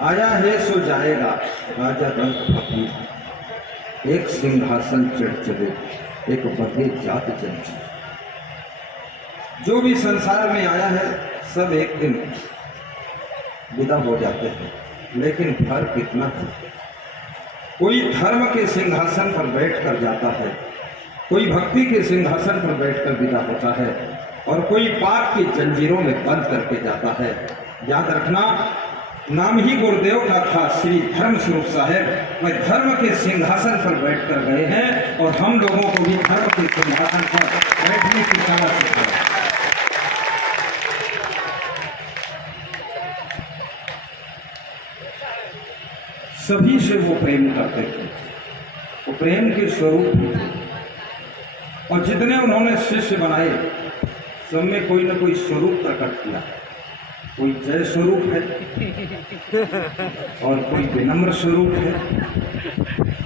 आया है सो जाएगा, राजा दंत फकीर। एक सिंहासन चढ़ चले, एक बधे जात जंजीर। जो भी संसार में आया है सब एक दिन विदा हो जाते हैं, लेकिन फर्क कितना है। कोई धर्म के सिंहासन पर बैठकर जाता है, कोई भक्ति के सिंहासन पर बैठकर विदा होता है, और कोई पाप की जंजीरों में बंद करके जाता है। याद रखना, नाम ही गुरुदेव का था, श्री धर्म स्वरूप साहब वह धर्म के सिंहासन पर बैठकर गए हैं, और हम लोगों को भी धर्म के सिंहासन पर बैठने की कला सिखाई। सभी से वो प्रेम करते थे, वो प्रेम के स्वरूप भी थे, और जितने उन्होंने शिष्य बनाए सब में कोई न कोई स्वरूप प्रकट किया। कोई जय स्वरूप है, और कोई विनम्र स्वरूप है,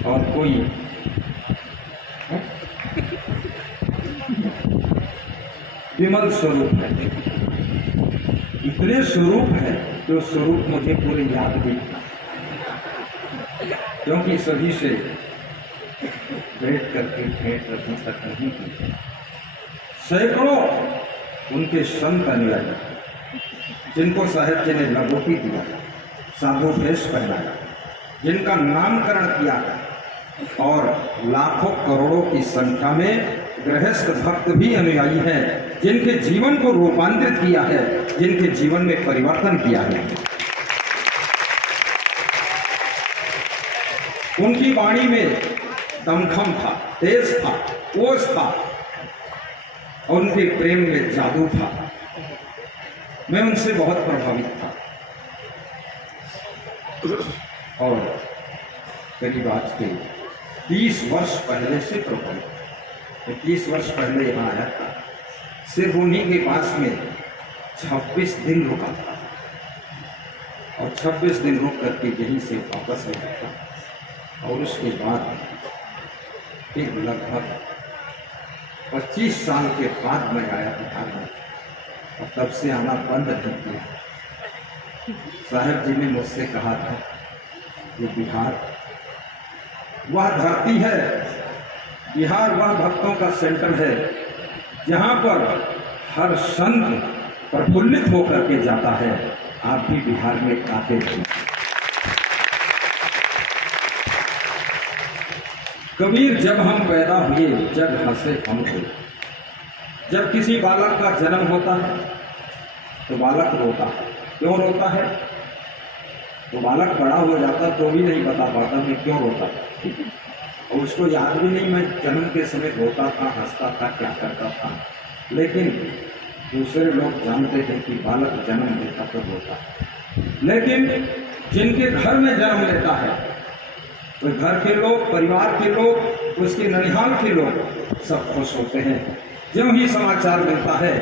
और कोई विमल स्वरूप है। इतने स्वरूप है जो स्वरूप मुझे पूरे याद भी, क्योंकि सभी से बैठ करके भेंट रखने तक नहीं की। सैकड़ों उनके संत अनुयायी, जिनको साहेब जी ने लंगोटी दिया, साधु वेश पहनाया, जिनका नामकरण किया, और लाखों करोड़ों की संख्या में गृहस्थ भक्त भी अनुयायी हैं, जिनके जीवन को रूपांतरित किया है, जिनके जीवन में परिवर्तन किया है। उनकी वाणी में दमखम था, तेज था, ओज था, और उनके प्रेम में जादू था। मैं उनसे बहुत प्रभावित था, और करीब आज के 30 वर्ष पहले से प्रभावित। मैं 30 वर्ष पहले यहाँ आया था, सिर्फ उन्हीं के पास में 26 दिन रुका था, और 26 दिन रुक करके यहीं से वापस आ गया था। और उसके बाद फिर लगभग 25 साल के बाद मैं आया बिहार में, और तब से आना बंद नहीं किया। साहब जी ने मुझसे कहा था कि बिहार वह धरती है, बिहार वह भक्तों का सेंटर है, जहाँ पर हर संत प्रफुल्लित होकर के जाता है। आप भी बिहार में आते हैं। कबीर, जब हम पैदा हुए जग हंसे हम हुए। जब किसी बालक का जन्म होता है तो बालक रोता है। क्यों रोता है? तो बालक बड़ा हो जाता तो भी नहीं बता पाता मैं क्यों रोता, और उसको याद भी नहीं मैं जन्म के समय रोता था, हंसता था, क्या करता था। लेकिन दूसरे लोग जानते हैं कि बालक जन्म लेता तो रोता है। लेकिन जिनके घर में जन्म लेता है तो घर के लोग, परिवार के लोग, उसके ननिहाल के लोग सब खुश होते हैं। जब ही समाचार मिलता है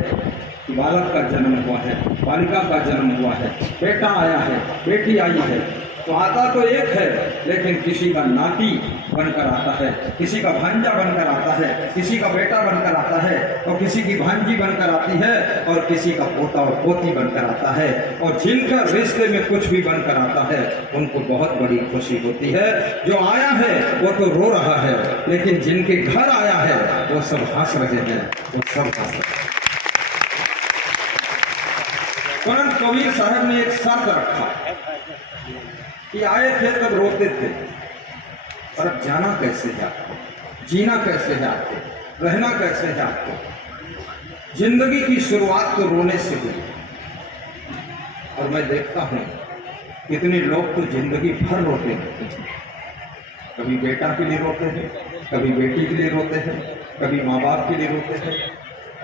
कि बालक का जन्म हुआ है, बालिका का जन्म हुआ है, बेटा आया है, बेटी आई है, तो आता तो एक है, लेकिन किसी का नाती बनकर आता है, किसी का भांजा बनकर आता है, किसी का बेटा बनकर आता है, और किसी की भांजी बनकर आती है, और किसी का पोता और पोती बनकर आता है। और जिनका रिश्ते में कुछ भी बनकर आता है उनको बहुत बड़ी खुशी होती है। जो आया है वो तो रो रहा है, लेकिन जिनके घर आया है वो सब हंस रहे हैं, वो सब हंस रहे हैं। परंतु कबीर साहब ने एक शर्त रखा कि आए थे तब रोते थे, और अब जाना कैसे है आपको, जीना कैसे है आपको, रहना कैसे है आपको। जिंदगी की शुरुआत तो रोने से हुई, और मैं देखता हूं कितने लोग तो जिंदगी भर रोते हैं। कभी बेटा के लिए रोते हैं, कभी बेटी के लिए रोते हैं, कभी माँ बाप के लिए रोते हैं,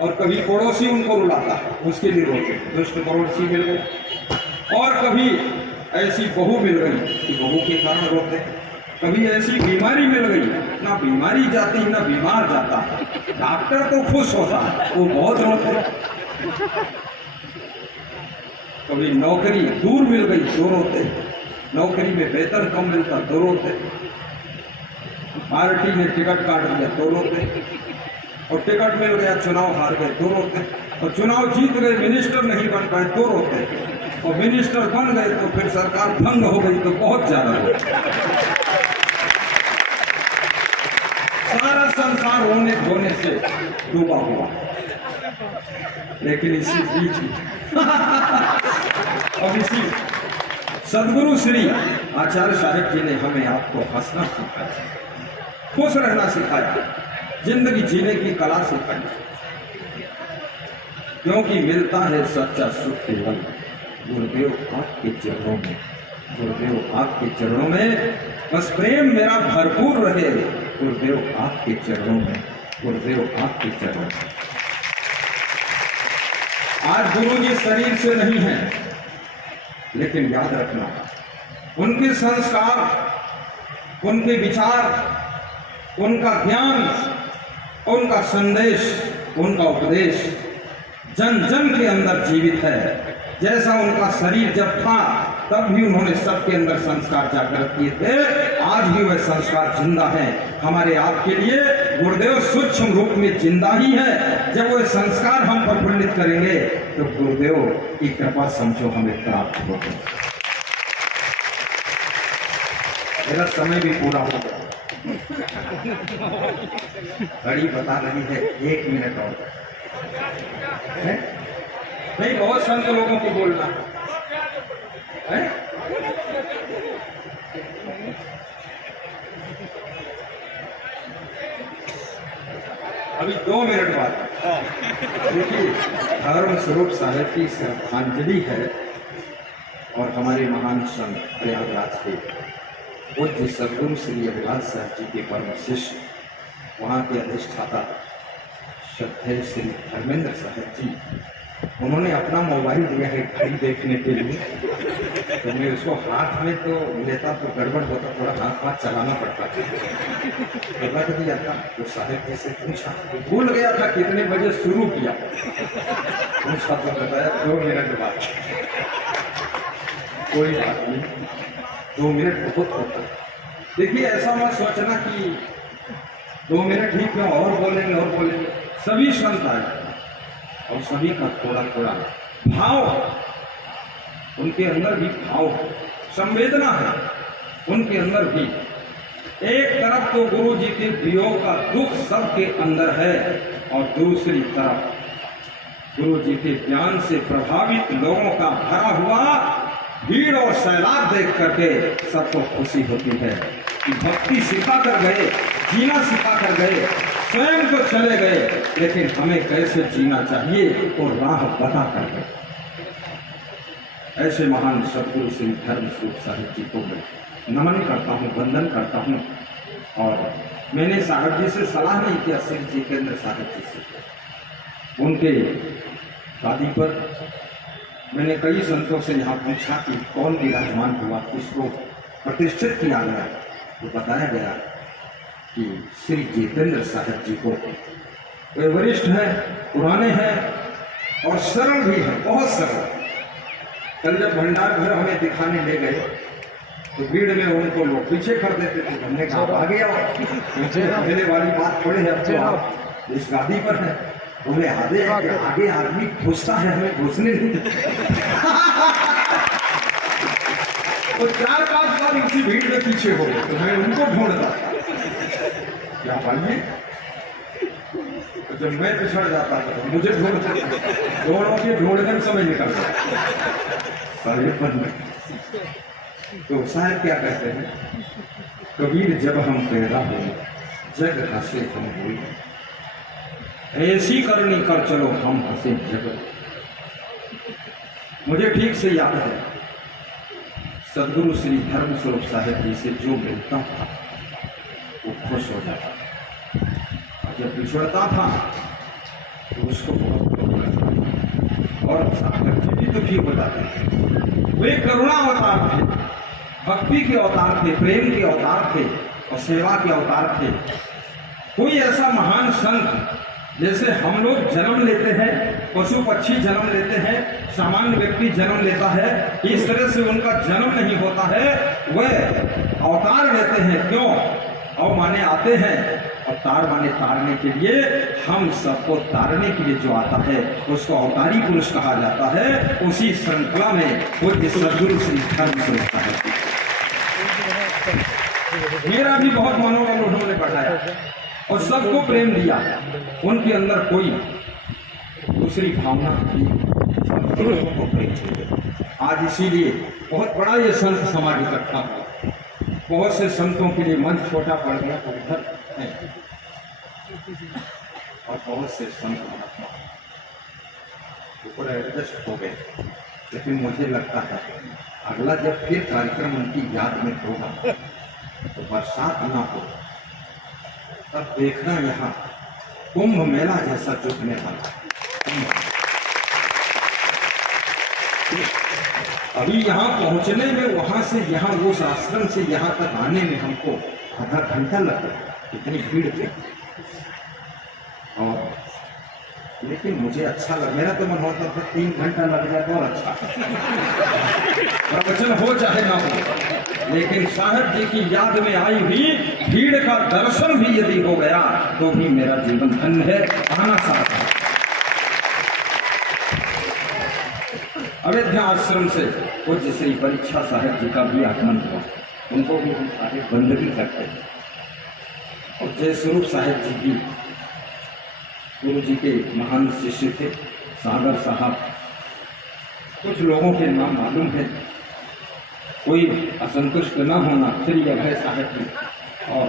और कभी पड़ोसी उनको रुलाता है उसके लिए रोते हैं, दुष्ट पड़ोसी मिल गए। और कभी ऐसी बहू मिल गई कि बहू के कारण रोते हैं। कभी ऐसी बीमारी मिल गई, ना बीमारी जाती ना बीमार जाता, डॉक्टर तो खुश होता है, वो बहुत रोते हैं। कभी नौकरी दूर मिल गई तो रोते, नौकरी में वेतन कम मिलता तो रोते, पार्टी ने टिकट काट दिया तो रोते, और टिकट मिल गया चुनाव हार गए तो रोते, और चुनाव जीत गए मिनिस्टर नहीं बन पाए तो रोते। और मिनिस्टर बन गए तो फिर सरकार भंग हो गई तो बहुत ज्यादा हो गया। सारा संसार होने धोने से डूबा हुआ, लेकिन इसी बीच अब इसी सदगुरु श्री आचार्य साहब जी ने हमें आपको हंसना सिखाया, खुश रहना सिखाया, जिंदगी जीने की कला सिखाई, क्योंकि मिलता है सच्चा सुख केवल गुरुदेव आपके चरणों में। गुरुदेव आपके चरणों में बस प्रेम मेरा भरपूर रहे, गुरुदेव आपके चरणों में, गुरुदेव आपके चरणों में। आज गुरु जी शरीर से नहीं है, लेकिन याद रखना उनके संस्कार, उनके विचार, उनका ज्ञान, उनका संदेश, उनका उपदेश जन जन के अंदर जीवित है। जैसा उनका शरीर जब था तब भी उन्होंने सबके अंदर संस्कार जागृत किए थे, आज भी वह संस्कार जिंदा है हमारे आपके लिए। गुरुदेव सूक्ष्म रूप में जिंदा ही है। जब वह संस्कार हम प्रफुल्लित करेंगे तो गुरुदेव की कृपा समझो हमें प्राप्त होगी। मेरा समय भी पूरा हो गया, घड़ी बता रही है 1 मिनट और है? नहीं, बहुत संत लोगों को बोलना है। अभी 2 मिनट बाद देखिए, धर्म स्वरूप साहेब की श्रद्धांजलि है और हमारे महान संत प्रयागराज के पूज्य सदगुरु श्री अभिलाष साहब जी के परम शिष्य, वहाँ के अधिष्ठाता श्रद्धेय श्री धर्मेंद्र साहब जी, उन्होंने अपना मोबाइल दिया है घड़ी देखने के लिए। तो मैं उसको हाथ में तो लेता तो गड़बड़ होता, थोड़ा हाथ चलाना पड़ता था, तो रख दिया था। तो साहब जी से पूछा, तो भूल गया था कितने बजे शुरू किया, पूछा तो बताया 2 मिनट बाद। कोई बात नहीं, 2 मिनट बहुत होता। देखिए, ऐसा मत सोचना कि 2 मिनट ही क्यों, और बोलेंगे। सभी संत आए और सभी का थोड़ा थोड़ा भाव, उनके अंदर भी भाव, संवेदना है उनके अंदर भी। एक तरफ तो गुरु जी के वियोग का दुख सबके अंदर है, और दूसरी तरफ गुरु जी के ज्ञान से प्रभावित लोगों का भरा हुआ भीड़ और सैलाब देख करके सबको खुशी होती है कि भक्ति सिखा कर गए, जीना सिखा कर गए, स्वयं तो चले गए, लेकिन हमें कैसे जीना चाहिए और राह बता कर गए। ऐसे महान सदगुरु श्री धर्म स्वरूप साहिब जी को मैं नमन करता हूँ, वंदन करता हूँ। और मैंने साहब जी से सलाह नहीं किया, श्री जितेंद्र साहब जी से। उनके गादी पर मैंने कई संतों से यहाँ पूछा कि कौन विराजमान हुआ, किसको प्रतिष्ठित किया गया, तो बताया गया कि श्री जितेंद्र साहब जी को। वे वरिष्ठ हैं, पुराने हैं और सरल भी हैं, बहुत सरल। कल जब भंडार घर हमें दिखाने ले गए तो भीड़ में उनको लोग पीछे कर देते थे। हमने कहा आगे आओ, पीछे मेरे वाली बात थोड़ी है, अब तो आप इस गादी पर है। बोले आगे आदमी घुसता है, हमें घुसने नहीं देते। तो 4-5 बार उसी भीड़ में पीछे हो गए, तो मैं उनको ढूंढता क्या पाइए। तो जब मैं पिछड़ जाता था तो मुझे ढूंढते, दोनों के ढूंढने में समय निकल गया। तो साहब क्या कहते हैं, कबीर जब हम पैदा हुए जग हंसे हम हुए, ऐसी करनी कर चलो हम हंसे जग। मुझे ठीक से याद है, सदगुरु श्री धर्म स्वरूप साहब जी से जो मिलता था वो खुश हो जाता था, और जब पिछड़ता था तो उसको बहुत दुख लगता। और साहब जी भी दुखी हो जाते थे। वे करुणा अवतार थे, भक्ति के अवतार थे, प्रेम के अवतार थे और सेवा के अवतार थे। कोई ऐसा महान संत, जैसे हम लोग जन्म लेते हैं, पशु पक्षी जन्म लेते हैं, सामान्य व्यक्ति जन्म लेता है, इस तरह से उनका जन्म नहीं होता है। वह अवतार लेते हैं। क्यों? और माने आते हैं और तार माने तारने के लिए, हम सबको तारने के लिए जो आता है उसको अवतारी पुरुष कहा जाता है। उसी श्रृंखला में पूज्य सद्गुरु श्री धर्म स्वरूप साहब, मेरा भी बहुत मनोबल उन्होंने बढ़ाया और सबको प्रेम दिया। उनके अंदर कोई दूसरी भावना थी, सब लोगों को प्रेम दिया। आज इसीलिए बहुत बड़ा ये संत समाज इकट्ठा हुआ। बहुत से संतों के लिए मंच छोटा पड़ गया तो उधर है, और बहुत से संत महात्मा ऊपर एडजस्ट हो गए। लेकिन मुझे लगता है अगला जब फिर कार्यक्रम उनकी याद में होगा तो बरसात ना हो, तब देखना यहाँ कुंभ मेला जैसा जुटने वाला। अभी यहाँ पहुँचने में, वहाँ से यहाँ उस आश्रम से यहाँ तक आने में हमको आधा घंटा लगा, इतनी भीड़ थी। और लेकिन मुझे अच्छा लगा, मेरा तो मन होता था 3 घंटा लग जाए और अच्छा प्रवचन हो चाहे ना हो। लेकिन साहब जी की याद में आई हुई भीड़ का दर्शन भी यदि हो गया तो भी मेरा जीवन धन्य है। आना साहब अयोध्या आश्रम से पूज्य श्री परीक्षा साहब जी का भी आगमन हुआ, उनको भी हम सारे बंदगी करते हैं। और जय स्वरूप साहब जी भी गुरु जी के महान शिष्य थे, सागर साहब। कुछ लोगों के नाम मालूम है, कोई असंतुष्ट न होना, श्री अभय साहब जी, और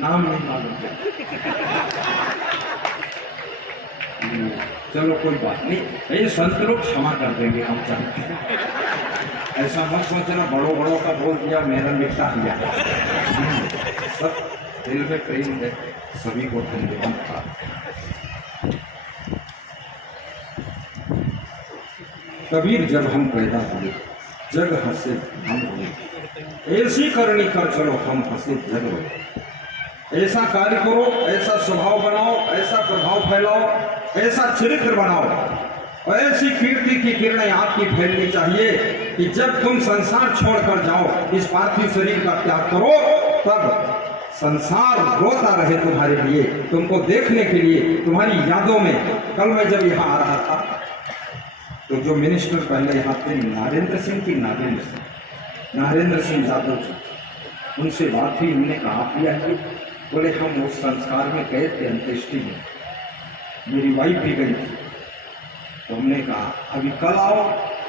नाम नहीं मालूम है। चलो कोई बात नहीं, ये संत लोग क्षमा कर देंगे, हम चाहते हैं। ऐसा मत सोचना बड़ों बड़ों का बोल दिया मेरा निपटा दिया। सब दिल में प्रेम है, सभी को धन्यवाद था। कबीर जब हम पैदा हुए जग हंसे हम हुए, ऐसी करनी कर चलो हम हंसे जग हुए। ऐसा कार्य करो, ऐसा स्वभाव बनाओ, ऐसा प्रभाव फैलाओ, ऐसा चरित्र बनाओ, और ऐसी कीर्ति की किरणें आपकी फैलनी चाहिए कि जब तुम संसार छोड़कर जाओ, इस पार्थिव शरीर का त्याग करो, तब संसार रोता रहे तुम्हारे लिए, तुमको देखने के लिए, तुम्हारी यादों में। कल मैं जब यहाँ आ रहा था तो जो मिनिस्टर पहले यहाँ थे, नारेंद्र सिंह यादव जी, उनसे बात हुई। उन्होंने कहा आप भी आइए। बोले हम उस संस्कार में गए थे, अंत्येष्टि में, मेरी वाइफ भी गई थी। तो हमने कहा अभी कल आओ।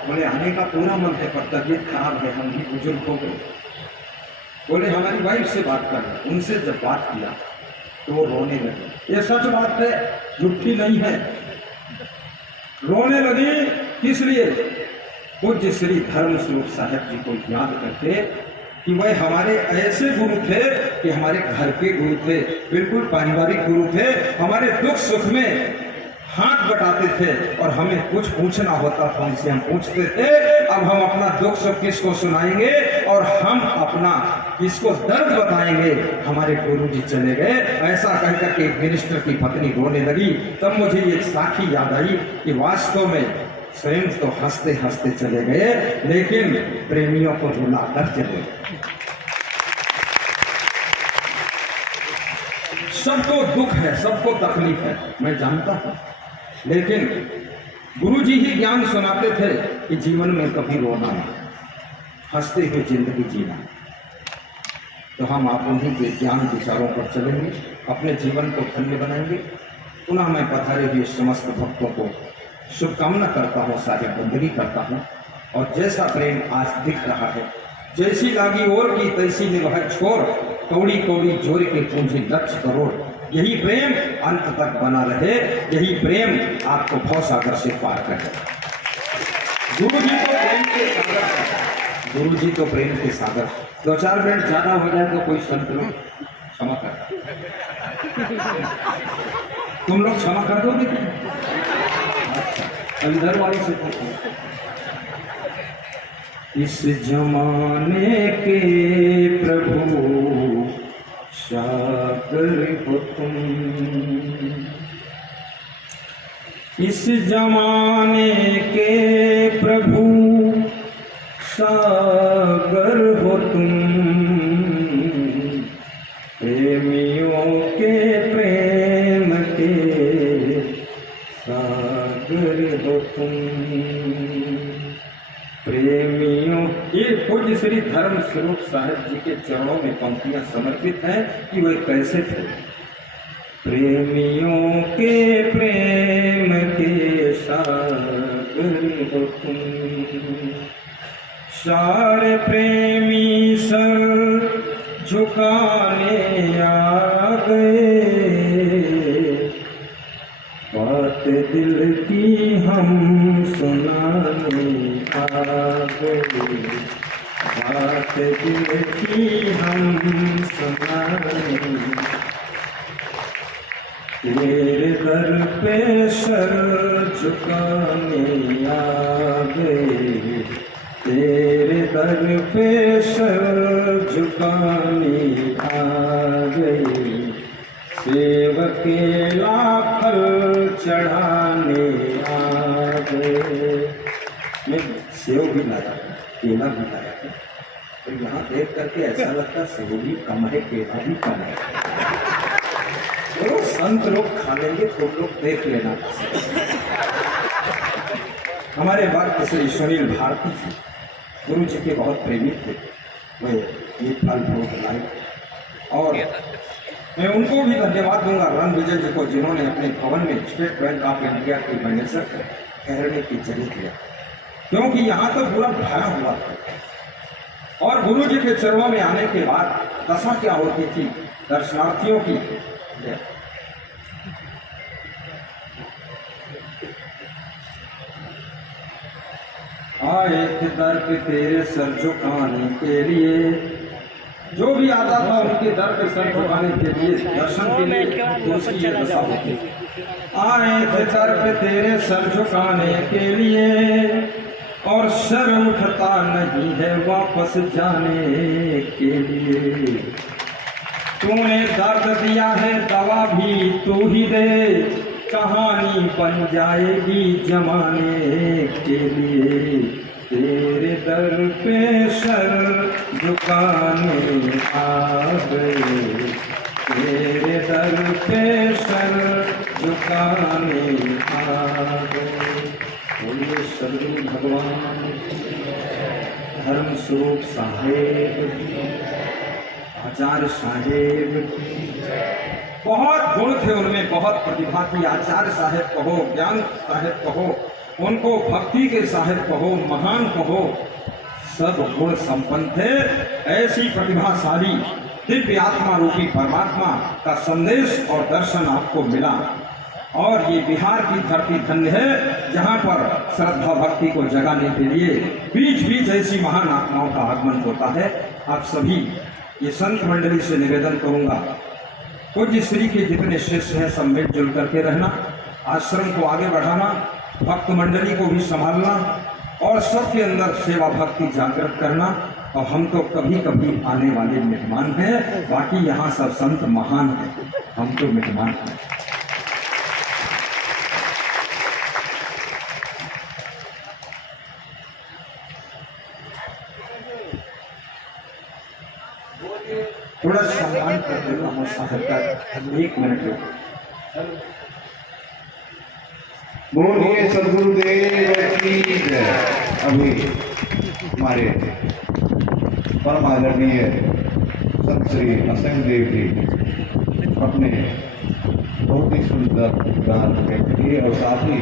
बोले आने का पूरा मन है पर तबीयत खराब है, हम भी बुजुर्ग हो गए। बोले हमारी वाइफ से बात कर। उनसे जब बात किया तो वो रोने लगे। ये सच बात है, झूठी नहीं है। रोने लगी किस लिए? पूज्य श्री धर्म स्वरूप साहब जी को याद करते कि वह हमारे ऐसे गुरु थे कि हमारे घर के गुरु थे, बिल्कुल पारिवारिक गुरु थे। हमारे दुख सुख में हाथ बटाते थे और हमें कुछ पूछना होता था उनसे हम पूछते थे। अब हम अपना दुख सुख किसको सुनाएंगे और हम अपना किसको दर्द बताएंगे? हमारे गुरु जी चले गए। ऐसा कहकर के मिनिस्टर की पत्नी रोने लगी। तब मुझे ये साखी याद आई कि वास्तव में स्वयं तो हंसते हंसते चले गए, लेकिन प्रेमियों को रुला कर चले गए। सबको दुख है, सबको तकलीफ है, मैं जानता हूं, लेकिन गुरु जी ही ज्ञान सुनाते थे कि जीवन में कभी रोना नहीं, हंसते हुए जिंदगी जीना। तो हम आप उन्हीं के ज्ञान विचारों पर चलेंगे, अपने जीवन को धन्य बनाएंगे। पुनः मैं पधारे हुए समस्त भक्तों को शुभकामना करता हूँ, सारी बंदगी करता हूँ। और जैसा प्रेम आज दिख रहा है, जैसी लागी और की तैसी निभाए छोर, कौड़ी कौड़ी जोर के पूंजी लक्ष्य करोड़। यही प्रेम अंत तक बना रहे, यही प्रेम आपको भवसागर से पार करे। गुरु जी तो प्रेम के सागर, गुरु जी तो प्रेम के सागर। 2-4 मिनट ज्यादा हो जाए तो कोई संत लोग क्षमा कर, तुम लोग क्षमा कर दोगे? अच्छा, अंदर वाली से पूछो। इस जमाने के प्रभु सागर हो तुम, इस जमाने के प्रभु सागर हो तुम, ये पूज्य श्री धर्म स्वरूप साहिब जी के चरणों में पंक्तियां समर्पित हैं कि वे कैसे थे। प्रेमियों के प्रेम के सागर हो तुम, सारे प्रेमी सर झुकाने आ गए, बात दिल की हम सुनाने आ गए, बात दिल की हम सुनाने, तेरे दर पे सर झुकाने आ गए, तेरे दर पे सर झुकाने आ गए, सेवकेला फल चढ़ाने आ गए। मैं सेव भी लाया, केला भी लाया था, तो यहाँ देख करके ऐसा लगता सेव भी कम है, केला भी कम है। तो संत लोग खा लेंगे, तुम लोग देख लेना। हमारे वक्त श्री सुनील भारती जी गुरु जी के बहुत प्रेमी थे, वे ये फल फ्रूट लाए और मैं उनको भी धन्यवाद दूंगा रंग विजय जी को, जिन्होंने अपने भवन में स्टेट बैंक ऑफ इंडिया के मैनेजर ठहरने की जगह दिया, क्योंकि यहाँ तो पूरा भरा हुआ था। और गुरु जी के चरणों में आने के बाद दशा क्या होती थी दर्शनार्थियों की। आए थे दर पे तेरे सर झुकाने के लिए, जो भी आता था उनके दर पे सर झुकाने के लिए, दर्शन के लिए उसकी दशा होती। आए थे दर पे तेरे सर झुकाने के लिए, और सर उठता नहीं है वापस जाने के लिए। तूने दर्द दिया है दवा भी तू ही दे, कहानी बन जाएगी जमाने के लिए। तेरे दर पे सर झुकाने आ गए, तेरे दर पे सर झुकाने आ गए। बोलिए सदगुरु भगवान धर्म स्वरूप साहेब, आचार्य साहेब, बहुत गुण थे उनमें, बहुत प्रतिभा थी। आचार्य साहेब कहो, ज्ञान साहेब कहो, उनको भक्ति के साहेब कहो, महान कहो, सब गुण संपन्न थे। ऐसी प्रतिभाशाली दिव्य आत्मा रूपी परमात्मा का संदेश और दर्शन आपको मिला। और ये बिहार की धरती धन्य है, जहाँ पर श्रद्धा भक्ति को जगाने के लिए बीच बीच ऐसी महान आत्माओं का आगमन होता है। आप सभी ये संत मंडली से निवेदन करूंगा, पूज्य श्री के जितने शिष्य हैं सब मिलजुल करके रहना, आश्रम को आगे बढ़ाना, भक्त मंडली को भी संभालना और सबके अंदर सेवा भक्ति जागृत करना। और हम तो कभी कभी आने वाले मेहमान हैं, बाकी यहाँ सब संत महान हैं, हम तो मेहमान हैं। थोड़ा सम्मान करते हुए हमारे साहब का 1 मिनट लो। बोलिए सदगुरुदेव की जय। अभी हमारे परम आदरणीय संत श्री असंग देव जी अपने बहुत ही सुंदर गान व्यक्त किए और साथ ही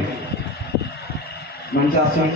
मंचासन